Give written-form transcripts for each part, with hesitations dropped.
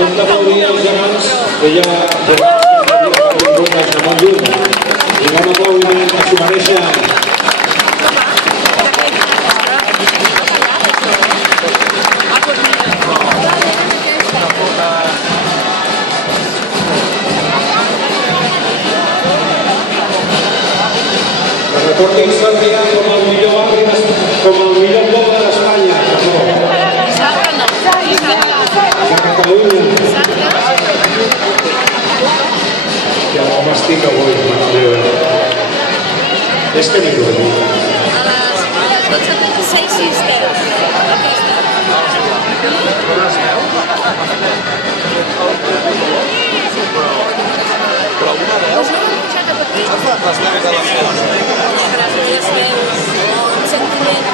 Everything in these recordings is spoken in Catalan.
Podem aplaudir els gegants que ja han vingut a molt lluny. I un aplaudiment que s'ho mereixen. Recordin-se com el millor barri, com el millor poble d'Espanya, de Catalunya. Ja com estic avui, mare meva. És que m'he dormit. A les 12:36 i 10. Però una veu? Les neus de les veus. Les veus, un sentiment.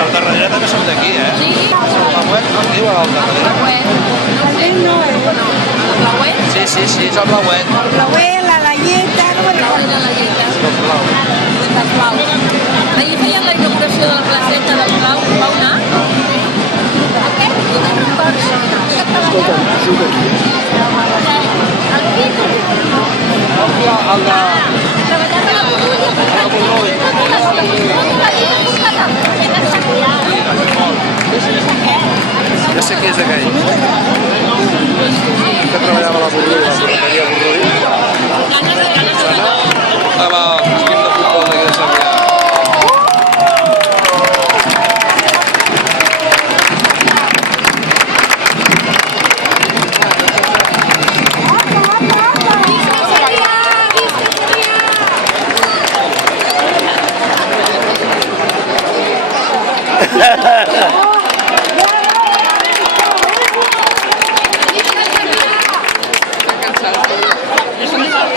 El darrere també som d'aquí, eh? Sí. La web no es diu el darrere? Blauet? Sí, és el blauet. El blauet, la laieta, no me'n recordo. La lleieta. El blau. Del blau. Ahir feien la inauguració de la placeta del blau. Vau anar? Aquest? No te'n recordes? Treballant a la Borrull. Ja sé qui és aquell. Que treballava a la Borrull, la ferreteria Borrull. Estava a l'equip de futbol d'aquí de Sarrià. És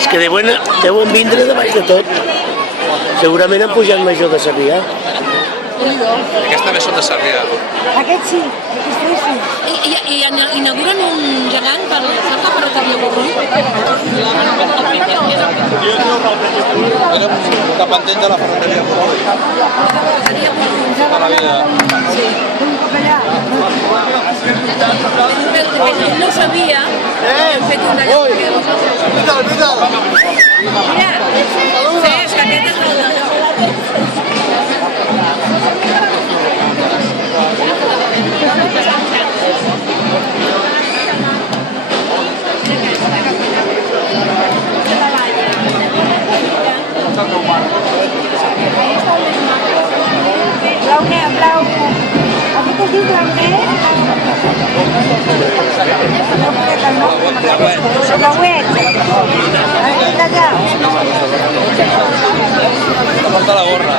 que deuen vindre de baix de tot. Segurament han pujat major de Sarrià. Aquests també són de Sarrià. Aquest sí, aquest sí. I inauguren un gegant per la ferrocarril Borrell. Era un dependent de la ferreteria Borrell. Tota la vida. Ell no sabia que hem fet una llauradora. Mira, Cesc, aquest és el de... Blauner, blauner. Aquest es diu blauner. Blauet. Aquest d'allà. Porta la gorra.